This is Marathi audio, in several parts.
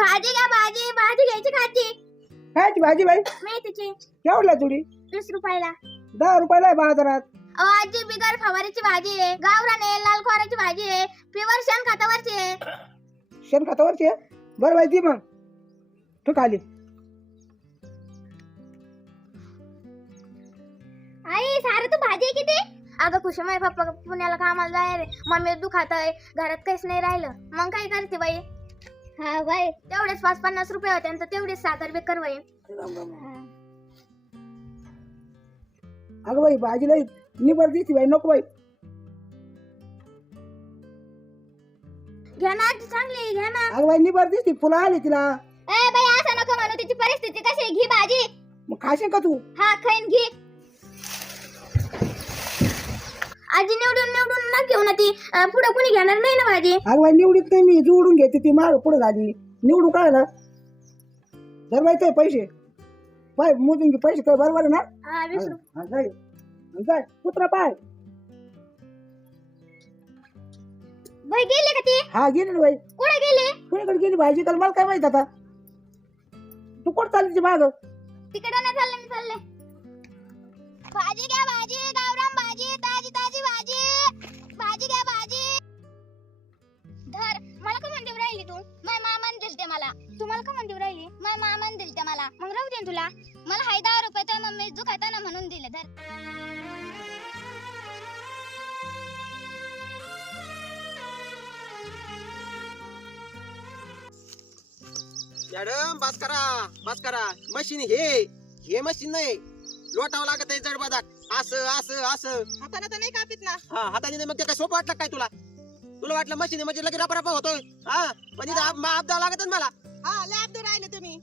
भाजी घ्या भाजी, भाजी घ्यायची खायची. कायची भाजी बाई? मेथीची. केवढला तुडी? 20 रुपयाला. 10 रुपयाला आहे बाजारात. आजी बिगर फवारीची भाजी आहे, गावरान आहे, लाल खोऱ्याची भाजी आहे, प्युअर शेण खतावरची आहे. शेण खतावरची आहे? बरं बाई ती मग तू खाली. आई सारं तू भाजी आहे किती? अगं खुशी माझे पप्पा पुण्याला कामाला जायला, मम्मी दुखात आहे, घरात काहीच नाही राहिलं, मग काय करते बाई? हा बाई तेवढेच 50 रुपये होते आणि तेवढेच साखर बेकर बाई. अगं बाई भाजीला निबर दिसती बाई, नको बाई. घ्या ना आजी, चांगली घ्या ना. अगं बाई निबर दिसती, फुलं आली तिला. ए बाई असं नको म्हणू, तिची परिस्थिती कशी आहे, घी भाजी. मग खाशील का तू? हा खाईन घी. आजी निवडून निवडून ना घेऊ ना, ती पुढे कुणी घेणार नाही ना भाजी. अगं बाई निवडीत नाही, मी जोडून घेते, ती माग पुढे झाली. निवडू काय ना जर बाई ते पैसे पाय मोजून घे, पैसे काय बरोबर आहे ना? हा 20 रुपये. हा, जाय जाय कुत्रा पाय. बाई गेली का ती? हा गेली ना बाई. कुठे गेली? कुणीकडे गेली भाजी? तर मला काय माहित आता. तू कुठं चालली माग? तिकडे नाही चालले, मी चालले. भाजी घ्या भाजी, गावरान भाजी, ताजी ताजी भाजी. भाजी घ्या भाजी. धर. मला का म्हणते राहिली तू? माय मामान दिलते मला. तुम्हाला का म्हणते राहिली? माय मामान दिलते मला. मग राहू दे तुला. मला हाय 10 रुपये तर मम्मी दुखाता ना म्हणून दिले. धर. मॅडम बस करा. मशीन हे मशीन नाही, लोटावं लागत आहे जडबादाक. असं असं असं हाताने तर नाही कापित ना. हा हाताने नाही. मग ते काय सोपं वाटलं काय तुला? तुला वाटलं मशीन म्हणजे लगेच रपा होतोय? हा पण इथं आपदा लागत मला. हा लय अब्दू राहिले तुम्ही.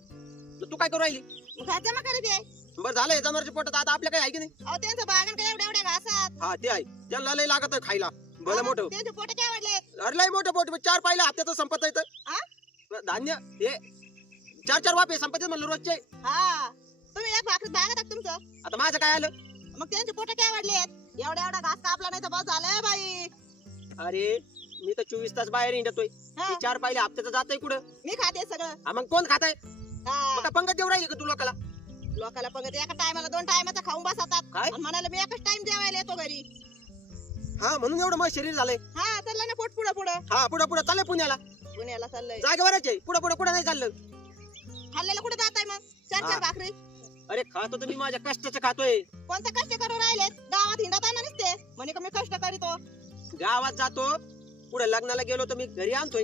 तू काय करू राहिली? घास जमा करीत आहे. बरं झालंय, जनावरच्या पोटात आता आपल्या काही आहे की नाही? अहो त्यांचं बागन काय एवढ्या एवढ्या घासात. हा ते आहे, त्यांना लय लागत खायला भलं मोठं. त्यांचे पोट काय वाढले. अरे लय मोठं पोट, 4 पाहिलं हप्त्याचं संपत येतं धान्य. हे 4 वापे संपत म्हणलं रोजचे. हा तुम्ही एक भाकरी बागत तुमचं. आता माझं काय आलं? मग त्यांचे पोट काय वाढले. एवढ्या एवढा घास कापला नाही तर बस झालं बाई. अरे मी तर 24 तास बाहेर हिंडतोय. हा. 4 पाहिलं हप्त्याचं जातंय कुठं? मी खाते सगळं. हा मग कोण खाताय? हा. मग पंगत देऊ राहिली का तू लोकाला? लोकाला बघत एका टायमाला 2 टायमाचा खाऊन बसतात. काय? आणि म्हणाले मी एकच टाइम जेवायला येतो घरी. हा म्हणून एवढं मग शरीर झालंय. हा चाललं ना पोट पुढं पुढं. हा पुढे चाललंय पुण्याला. पुण्याला चाललंय. जागेवरच आहे, पुढे नाही चाललं. खाल्लेलं कुठे जाताय मग? 4 हा. भाकरी. अरे खातो तर मी माझ्या कष्टाचं खातोय. कोणतं कष्ट करून राहिलेत? गावात हिंडताना नसते म्हणे का मी कष्ट करीतो. गावात जातो, पुढे लग्नाला गेलो तर मी घरी आणतोय.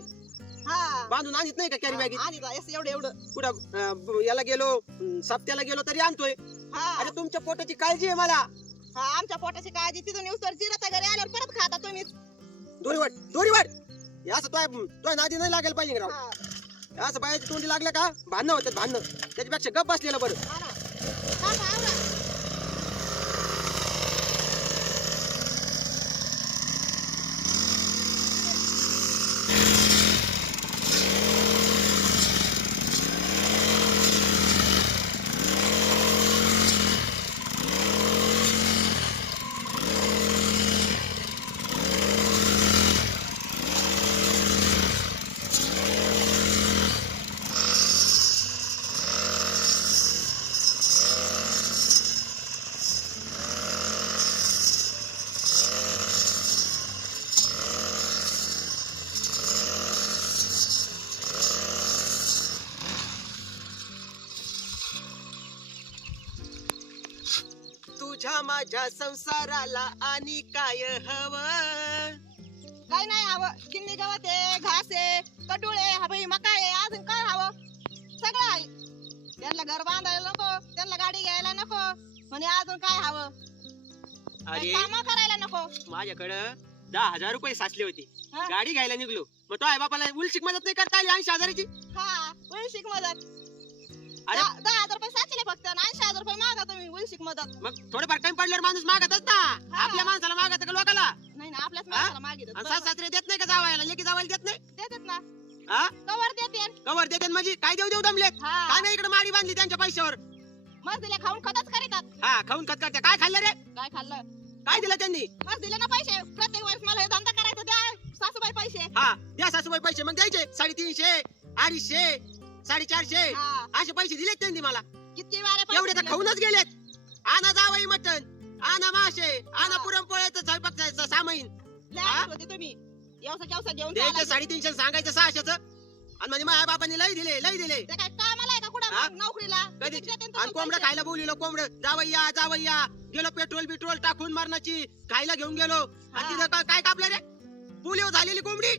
हा बांधून आणत नाही का कॅरी बॅगीत? आणि एवढं एवढं. पुढे याला गेलो, सप्त्याला गेलो तरी आणतोय. हा अरे तुमच्या पोटाची काळजी आहे मला. हा आमच्या पोटाची काळजी तिथून येऊस तर जिरता घरी आल्यावर परत खाता तुम्ही. दोरी वाट हे असं तो नादी नाही लागेल पाहिजे राव. हा असं बायाची तोंडी लागलं का भांडणं होतात भांडणं. त्याच्यापेक्षा गप बसलेलं बरं. हा ना. हा ना, आवरा. तुझ्या माझ्या संसाराला आणि काय हवं? काय नाही हवं. किन्नी गवत आहे, घास आहे, कडूळ आहे, हा बाई मका आहे, अजून काय हवं? सगळं आहे. त्यांना घर बांधायला नको, त्यांना गाडी घ्यायला नको, म्हणे अजून काय हवं? अरे काम करायला नको. माझ्याकडं 10,000 रुपये साचले होते. हा. गाडी घ्यायला निघलो, मग तो आई बापाला उलशिक मदत नाही करता आली 80,000ची. हा वैशिक मदत. अरे 10,000 रुपये साचले फक्त. 80,000 रुपये मागा तुम्ही वैशिक मदत. मग थोडेफार टाइम पडल्यावर माणूस मागतच ना. हा. आपल्या माणसाला मागत का लोकाला? नाही ना आपल्याच माणसाला मागितलं. आणि सासरे देत नाही का जावायला? लेकी जावायला देत नाही? देतात ना. हा कवर देते. कवर देते म्हणजे काय देऊ दमलेत. हा काय नाही इकडे माडी बांधली त्यांच्या पैशावर. मस्त खाऊन खतच करीतात. हा खाऊन खत करते. काय खाल्लं रे? काय खाल्लं? काय दिलं त्यांनी? मस्त दिले ना पैसे. प्रत्येक वेळेस मला हे धंदा करायचा द्या सासूबाई पैसे. हा द्या सासूबाई पैसे. मग द्यायचे 350, 250. 450 हा. असे पैसे दिलेत त्यांनी मला. किती वारे पैसे एवढे तर दिले? खाऊनच गेलेत. आणा जावई मटण, आणा मासे, आणा हा. पुरणपोळ्याचं स्वयंपाक सामाईन. लय हा? आठवत होती तुम्ही एवढं केवढं घेऊन द्यायचं चालायचं. 350 सांगायचं 600चं. आणि म्हणजे माझ्या बापांनी लय दिले लय दिले. ते काय कामाला आहे का कुठं हा? मग नोकरीला कधी किती देते आणि तुम्हाला कोंबडं पैसे? खायला बोललो कोंबडं जावయ్या गेलो पेट्रोल टाकून मारण्याची खायला घेऊन गेलो आणि हा. तिथं काय कापलं रे पुलिओ झालेली कोंबडी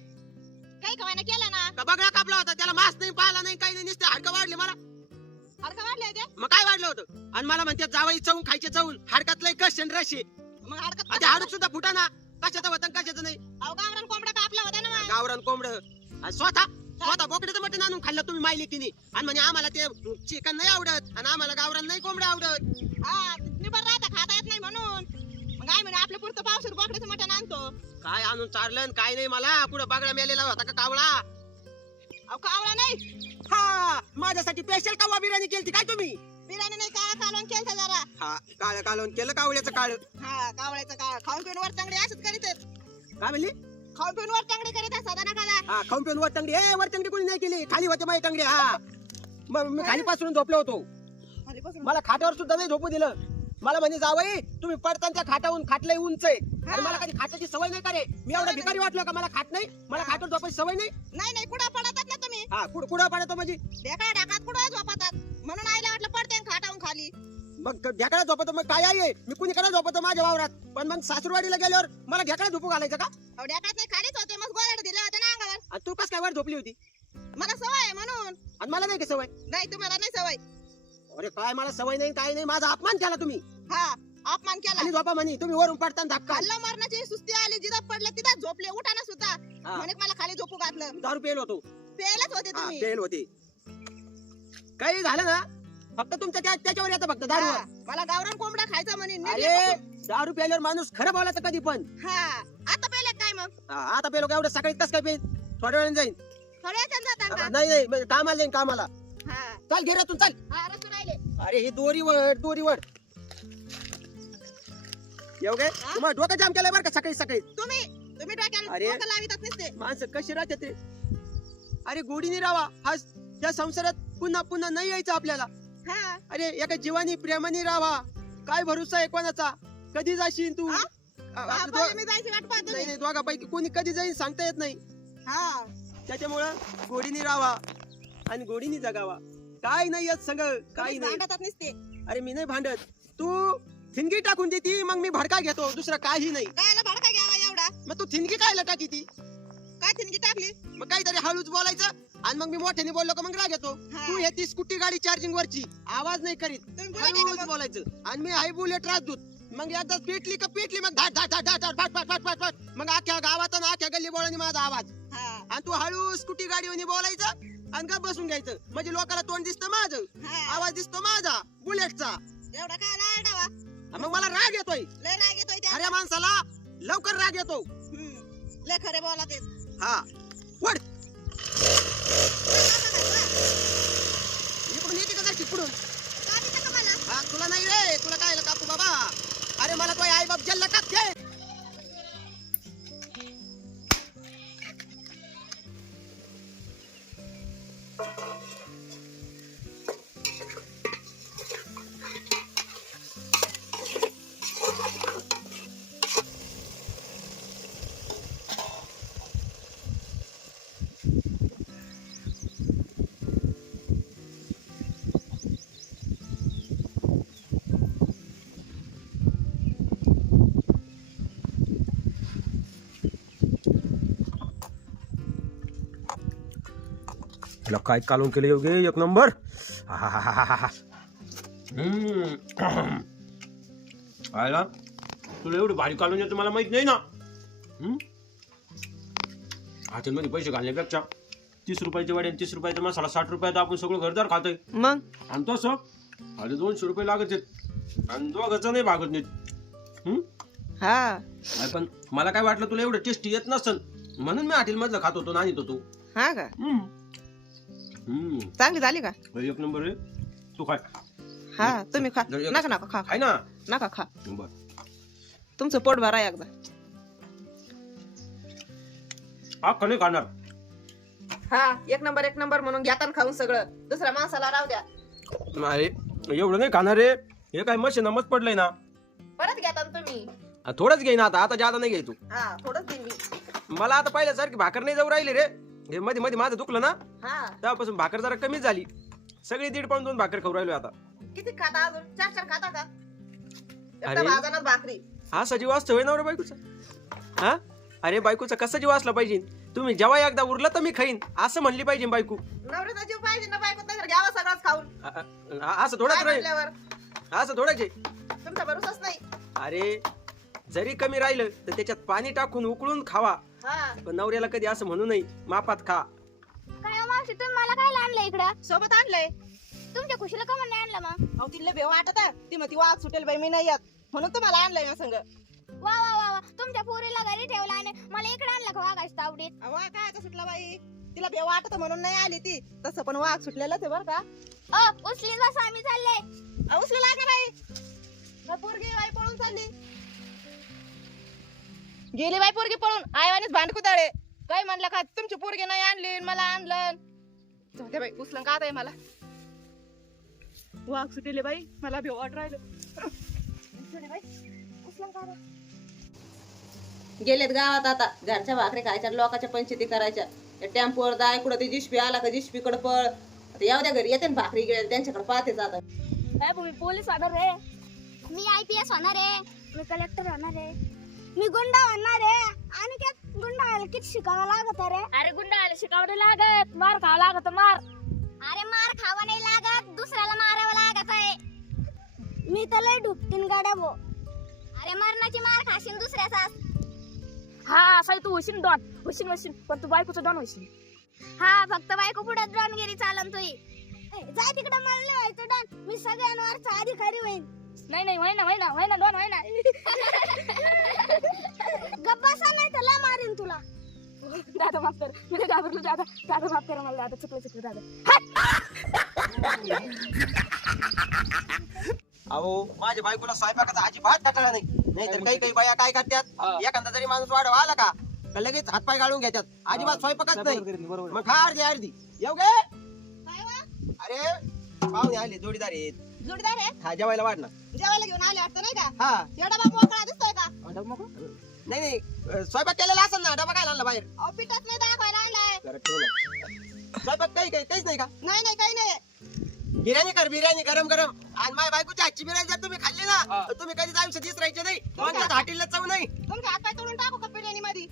काही कमाईना केलं ना का बगळा कापला होता त्याला मांस नाही पाहिला नाही काही नाही नुसते हाडकं वाढले मला. हडका वाढले ते मग काय वाढलं होतं आणि मला म्हणते जावई चवून खायचे चवून हाडकातलं कश रशी मग हडकत आणि ते हाडक सुद्धा फुटाना कशाचं होतं आणि कशाचं नाही. अहो गावरान कोंबडा कापला होता ना मग. गावरान कोंबडं आणि स्वतः बोकड्याचं मटण आणून खाल्लं तुम्ही मायली तिने आणि म्हणजे आम्हाला ते चिकन नाही आवडत आणि आम्हाला गावरान नाही कोंबडं आवडत. हा निबर राहता खाता येत नाही म्हणून मग काय म्हणे आपल्या पुरतं पावशेर बोकड्याचं मटण आणतो. काय आणून चारलं आणि काय नाही मला कुठं बगडा मेलेला होता का कावळा. अहो कावळा नाही हा माझ्यासाठी स्पेशल कवा बिर्याणी केली काय तुम्ही. बिर्याणी नाही काळा कालवण केलं जरा. हा काळ कालवून केलं कावळ्याचं काळ. हा कावळ्याचं काळ खाऊन पिऊन वर चांगले असंच करीत आहेत. काय म्हणली. खाऊन पिऊन वर चांगले करीत आहेत सदा ना खादा. हा खाऊन पिऊन वर टंगडी वर टंगडी कोणी नाही केली खाली होते माझी टंगडी. हा मग मी खाली पासून झोपलो होतो खाली बसून. मला खाट्यावर सुद्धा नाही झोपू दिलं. मला म्हणजे जावई तुम्ही पडताना त्या खाटावून खाटलंय उंच आहे आणि मला कधी खाटाची सवय नाही का रे. मी एवढा भिकारी वाटलो का मला खाट नाही मला खाटावर झोपायची सवय नाही. नाही कुठं पडतात ना तुम्ही हा कुठं पडतो म्हणजे ढेकळा ढाकात कुठं झोपतात म्हणून आईला वाटलं पडते आणि खाटावून खाली. मग ढेकळा झोपतो मग काय आहे मी कुणीकडे झोपतो माझ्या वावरात पण मग सासूरवाडीला गेल्यावर मला ढेकळा झोपू घालायचं का. अहो ढेकळात नाही खालीच होते मग गोळ्या दिल्या होत्या ना अंगावर. आणि तू कस काय वर झोपली होती मला सवय आहे म्हणून. आणि मला नाही का सवय. नाही तुम्हाला नाही सवय. अरे काय मला सवय नाही काय नाही माझा अपमान केला तुम्ही. हा अपमान केला. आणि झोपा म्हणे तुम्ही वरून पडताना धक्का. खाल्लं मरणाची सुस्ती आली जिथं पडले तिथं झोपले उठाना सुद्धा हा. म्हणे मला खाली झोपू घातलं. दारू पेल होतो. पेलच होते तुम्ही. पेल होते काही झालं ना फक्त तुमच्या त्याच्यावर येतं फक्त दारू. हा, मला गावरान कोंबडा खायचा म्हणे अरे दारू प्यायल्यावर माणूस खरं बोलायचं कधी पण. हा आता पेले काय मग आता पेलो का एवढं सकाळी कस काय पेन थोड्या वेळाने जाईन. थोड्या वेळाने जाता का? नाही म्हणजे कामाला जाईन कामाला. हा चाल घेरातून चाल. हा रसून राहिले. अरे ही दोरीवर येऊ गे हा? तुम्हाला डोकं जाम केलंय बरं का सकाळी सकाळी. तुम्ही डोक्याला अरे. डोकं लावितात नसते. माणसं कशी राहतात रे. अरे गोडीने राहा हा त्या संसारात पुन्हा पुन्हा नाही यायचं आपल्याला. हा अरे एका जीवानी प्रेमाने राहा. काय भरोसा आहे कोणाचा कधी जाशील तू. हा? आपलं पहिले मी जायची वाट पाहत नाही होते. नाही दोघापैकी कोणी कधी जाईल सांगता येत नाही. हा त्याच्यामुळं गोडीने राहावा आणि गोडीने जगावा. काय नाही येत संग काही नाही. भांडतात नसते. अरे मी नाही भांडत तू थिनगी टाकून देती मग मी भडका घेतो दुसरं काही नाही. कायला भडका घ्यावा एवढा. मग तू थिनगी कायला टाकी ती काय थिनगी टाकली. मग काहीतरी हळूच बोलायचं आणि मग मी मोठ्याने बोललो का मग राग येतो. हा. तू ती स्कूटी गाडी चार्जिंग वरची आवाज नाही करीत तुम्ही बुलेट आहे हळूच का मग? बोलायचं आणि मी हाय बुलेट राजदूत. मग एकदा पेटली मग धाट धाट धाट धाट फाट फाट फाट फाट फाट मग अख्ख्या गावात आणि अख्ख्या गल्ली बोळानी माझा आवाज. हा आणि तू हळू स्कूटी गाडीवर बोलायचं आणि का बसून घ्यायचं म्हणजे लोकांना तोंड दिसतं माझं हा आवाज दिसतो माझा बुलेटचा. एवढा काय लाडावा. मग मला राग येतोय. लय राग येतोय त्या. खऱ्या माणसाला लवकर राग येतो. लय खरे बोला ते. हा वड इकडून येते का जायची पुढून. हा तुला नाही रे तुला काय कापू बाबा. अरे मला तो आई बाप जल्ला टाकते. तुला काय कालून केलं योगे एक नंबर. आयला तुला एवढं भारी कालून येतं मला माहित नाही ना. हॉटेलमध्ये पैसे घालण्यापेक्षा 30 रुपयाची वाडी आणि 30 रुपयाचा मसाला 60 रुपयात आपण सगळं घरदार खातोय. मग आणि तसं 250 रुपये लागत आहेत आणि दोघांचं नाही भागत नाही. हा पण मला काय वाटलं तुला एवढं टेस्टी येत नसल म्हणून मी हॉटेल मधलं खात होतो ना आणत होतो. हा का चांगली झाली का. एक नंबर रे. तू खाय. हा तुम्ही खा. नका नका खा खाय ना. नका खा. बर तुमचं पोट भरा एकदा. हा नाही खाणार हा एक नंबर म्हणून घेताना खाऊन सगळं दुसऱ्या माणसाला राहू द्या. अरे एवढं नाही खाणार रे, हे काय मशीन नमत पडलंय ना. परत घेताना तुम्ही. थोडंच घेईन आता जादा नाही घे तू. हा थोडंच देईन मी. मला आता पहिल्यासारखी भाकर नाही जाऊ राहिली रे. हे मध्ये मध्ये माझं दुखलं ना, हा तेव्हापासून भाकर जरा कमी झाली. सगळी 1.5 पाऊण 2 भाकर खाऊ राहिलो आता. किती खाता अजून? 4 खाता का? अरे. एकटा भाजनात भाकरी. हा जीव असतो ना रे बायकोचा. हा अरे बायकोचा कसा जीव असला पाहिजे. तुम्ही जेव्हा एकदा उरलं तर मी खाईन असं म्हणली पाहिजे बायको. नवऱ्याचा जीव पाहिजे ना बायकोत, नाही तर घ्यावा सगळंच खाऊन. असं थोडंच काय राहील, म्हटल्यावर असं थोडंच आहे. तुमचा भरोसाच नाही. अरे जरी कमी राहिलं तर त्याच्यात पाणी टाकून उकळून खावा. हा पण नवऱ्याला कधी असं म्हणू नये मापात खा. काय हो मावशी तुम्ही मला काय आणलं इकडं? सोबत आणलंय. तुमच्या खुशीला का म्हणून आणलं मग? अहो तिला भेव वाटत ती मग ती वाघ सुटेल बाई मी नाही येत म्हणून तुम्हाला आणलंय मी संग. वा वा वा वा, तुमच्या पोरीला घरी ठेवला आणि मला इकडे आणलं का वागायचं तावडीत? अहो काय आता सुटला बाई, तिला भेव वाटत म्हणून नाही आली ती. तसं पण वाघ सुटलेलाच आहे बरं का. उचली जसं आम्ही चालले. उचली लागा बाई. मग पोरगी बाई पळून चालली. गेली बाई पोरगी पळून. आईवानीच भांडकुताळे. काय म्हणलं का तुमची पोरगी नाही आणली मला आणलं. जाऊदे बाई उचलं का आता मला. वाघ सुटेले बाई मला भेव वाट राहिलं. गेलेत गावात आता घरच्या भाकरी खायच्या लोकांच्या पंचायती करायच्या. टेम्पोवर जाय कुठं ते जिशपी आला का जिशपीकडे पळ. आता एवढ्या घरी येते ना भाकरी गिळेल त्यांच्याकडे पाहतेच आता. काय मी पोलीस होणार रे, मी IPS होणार आहे, मी कलेक्टर होणार आहे, मी गुंडा होणार आहे. आणि त्यात गुंडा व्हायला किती शिकावं लागत रे? अरे गुंडा व्हायला शिकावं नाही लागत, मार खावा लागत मार. अरे मार खावा नाही लागत, दुसऱ्याला मारावं लागत आहे. मी तर लय ढुकतीन गाड्या भो. अरे मरणाची मार खाशीन दुसऱ्याचा. हा साई तू होशील डॉन, होशील पण तू बायकोचं डॉन होशील. हा फक्त बायको पुढे ड्रोनगिरी चालन तुई. जाय तिकडे मला नाही व्हायचं डॉन, मी सगळ्यांवरचा अधिकारी होईन. नाही व्हायना डॉन व्हायना. गप्पासा नाही तर ला मारीन तुला. दादा माफ कर, मी नाही घाबरलो. दादा माफ कर मला. दादा चुकलं दादा. अहो माझ्या बायकोला स्वयंपाकाचा अजिबात कंटाळा नाही. नाहीतर काही बाया काय करतात, एखादा जरी माणूस वाढवा आला का लगेच हातपाय गाळून घेतात. अजिबात स्वयंपाकच नाही. मग खा अर्धी येऊ गे. अरे पाहुणे आले, जोडीदार आहेत. जोडीदार आहे हा जेवायला वाढ ना. जेवायला घेऊन आले वाटतं नाही का. हा एवढा बाप मोकळा दिसतोय का. नाही स्वयंपाक केलेला असेल ना, डबा काय आणला बाहेर. अहो पिठाच नाही दाखवायला आणलाय. स्वयंपाक काहीच नाही का. नाही काही नाही. बिर्याणी गरम आणि माझ्या बायकोची हातची बिर्याणी जर तुम्ही खाल्ली ना तर तुम्ही कधीच आयुष्यात दिसरायचे नाही. कोणत्याच हॉटेलला चव नाही. तुमच्या हात पाय तोडून टाकू का बिर्याणी मध्ये.